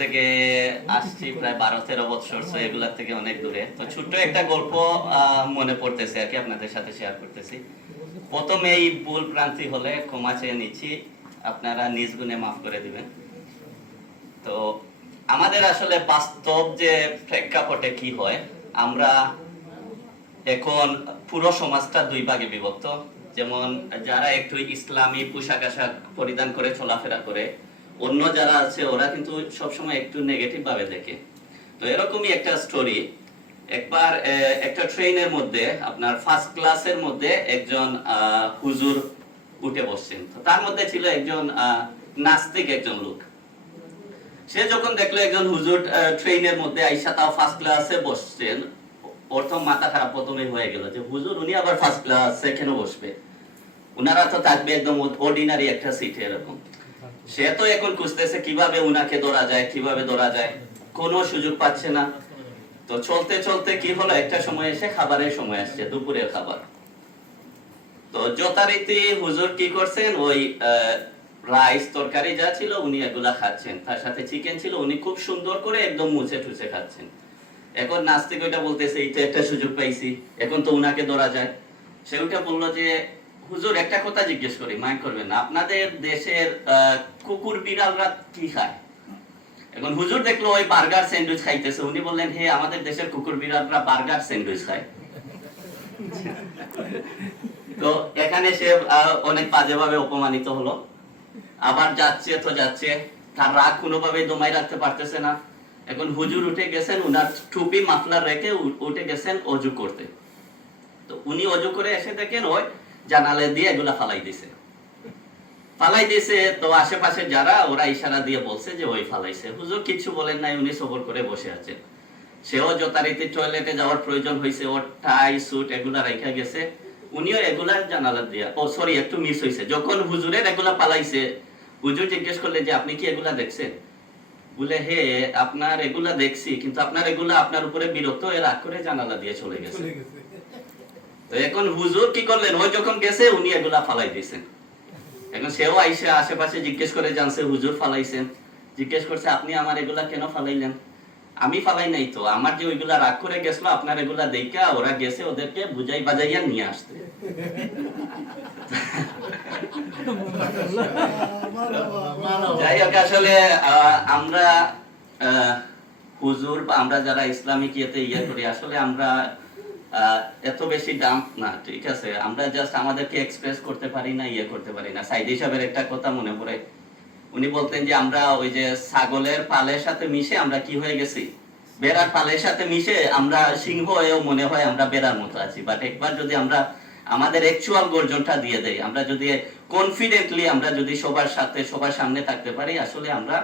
থেকে আসছি প্রায় 12-13 বছর, তো এগুলা থেকে অনেক দূরে। তো ছোট্ট একটা গল্প মনে পড়তেছে আর কি, আপনাদের সাথে শেয়ার করতেছি। প্রথমে এই ভুল ভ্রান্তি হলে ক্ষমা চেয়ে নিচ্ছি, আপনারা নিজ গুণে মাফ করে দিবেন। তো আমাদের আসলে বাস্তব যে প্রেক্ষাপটে কি হয়, আমরা এখন পুরো সমাজটা দুই ভাগে বিভক্ত। যেমন যারা একটু ইসলামী পোশাক আশাক পরিধান করে চলাফেরা করে, অন্য যারা আছে ওরা কিন্তু সবসময় একটু নেগেটিভ ভাবে দেখে। তো এরকমই একটা স্টোরি। একবার একটা ট্রেনের মধ্যে, আপনার ফার্স্ট ক্লাসের মধ্যে একজন হুজুর উঠে বসছেন। তো তার মধ্যে ছিল একজন নাস্তিক একজন লোক। সে যখন দেখলো একজন হুজুর ট্রেনের মধ্যে আইসা তাও ফার্স্ট ক্লাসে বসছেন, প্রথম মাথা খারাপ প্রথমে হয়ে গেল যে হুজুর উনি আবার ফার্স্ট ক্লাসে কেন বসবে, উনারা তো থাকবে একদম অর্ডিনারি একটা সিটে এরকম। সে তো এখন খুঁজতেছে কিভাবে উনাকে ধরা যায়, কিভাবে ধরা যায়, কোনো সুযোগ পাচ্ছে না। তো চলতে চলতে কি হলো, একটা সময় এসে খাবারের সময় আসছে, দুপুরের খাবার। তো যথারীতি হুজুর কি করছেন, ওই রাইস তরকারি যা ছিল উনি এগুলা খাচ্ছেন, তার সাথে চিকেন ছিল, উনি খুব সুন্দর করে একদম মুছে টুছে খাচ্ছেন। এখন নাস্তিক ওইটা বলতেছে এই তো একটা সুযোগ পাইছি, এখন তো উনাকে ধরা যায়। সে ওইটা বললো যে হুজুর একটা কথা জিজ্ঞেস করি, মাইন্ড করবেন না, আপনাদের দেশের কুকুর বিড়ালরা কি খায়? এখন হুজুর দেখলো ওই বার্গার স্যান্ডউইচ খাইতেছে, উনি বললেন হে আমাদের দেশের কুকুর বিড়ালরা বার্গার স্যান্ডউইচ খায়। তো এখানে সে অনেক বাজে ভাবে অপমানিত হলো। আবার যাচ্ছে তো যাচ্ছে, তার রাগ কোনোভাবেই দমাই রাখতে পারতেছে না। এখন হুজুর উঠে গেছেন, উনার টুপি মাফলার রেখে উঠে গেছেন অজু করতে। তো উনি অজু করে এসে দেখেন ওই জানালা দিয়ে এগুলা ফালাই দিছে। তো আশেপাশে যারা, ওরা ইশারা দিয়ে বলছে যে ওই ফালাইছে। হুজুর কিছু বলেন নাই, উনি সবর করে বসে আছেন। সেও যথারীতি টয়লেটে যাওয়ার প্রয়োজন হয়েছে, ওর টাই স্যুট এগুলা রাখা গেছে, উনিও এগুলার জানালা দিয়া, ও সরি একটু মিস হয়েছে, যখন হুজুরের এগুলা পালাইছে, হুজুর জিজ্ঞেস করলে যে আপনি কি এগুলা দেখছেন? বলে হে আপনার এগুলা দেখছি, কিন্তু আপনার এগুলা আপনার উপরে বিরক্ত হয়ে রাগ করে জানালা দিয়ে চলে গেছে। তো এখন হুজুর কি করলেন, ওই যখন গেছে উনি এগুলা ফালাই দিয়েছেন। এখন সেও আইসে আশেপাশে জিজ্ঞেস করে জানছে হুজুর ফালাইছেন। জিজ্ঞেস করছে আপনি আমার এগুলা কেন ফালাইলেন? আমি ফালাই নাই তো, আমার যে ওইগুলা রাগ করে গেছিল আপনার এগুলা দেখা ওরা গেছে ওদেরকে বুঝাই বাজাইয়া নিয়ে আসতে। যাই হোক, আসলে আমরা হুজুর বা আমরা যারা ইসলামিক ইয়েতে ইয়ে করি, আসলে আমরা এত বেশি দাম না, ঠিক আছে? আমরা জাস্ট আমাদেরকে এক্সপ্রেস করতে পারি না, ইয়ে করতে পারি না। সাইদ হিসাবের একটা কথা মনে পড়ে, উনি বলতেন যে আমরা ওই যে ছাগলের পালের সাথে মিশে আমরা কি হয়ে গেছি, বেড়ার পালের সাথে মিশে আমরা সিংহ হয়েও মনে হয় আমরা বেড়ার মতো আছি। বাট একবার যদি আমরা আমাদের অ্যাকচুয়াল গর্জনটা দিয়ে দেই, আমরা যদি কনফিডেন্টলি আমরা যদি সবার সাথে সবার সামনে থাকতে পারি, আসলে আমরা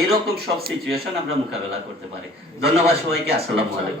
এইরকম সব সিচুয়েশন আমরা মোকাবেলা করতে পারি। ধন্যবাদ সবাইকে, আসসালামু আলাইকুম।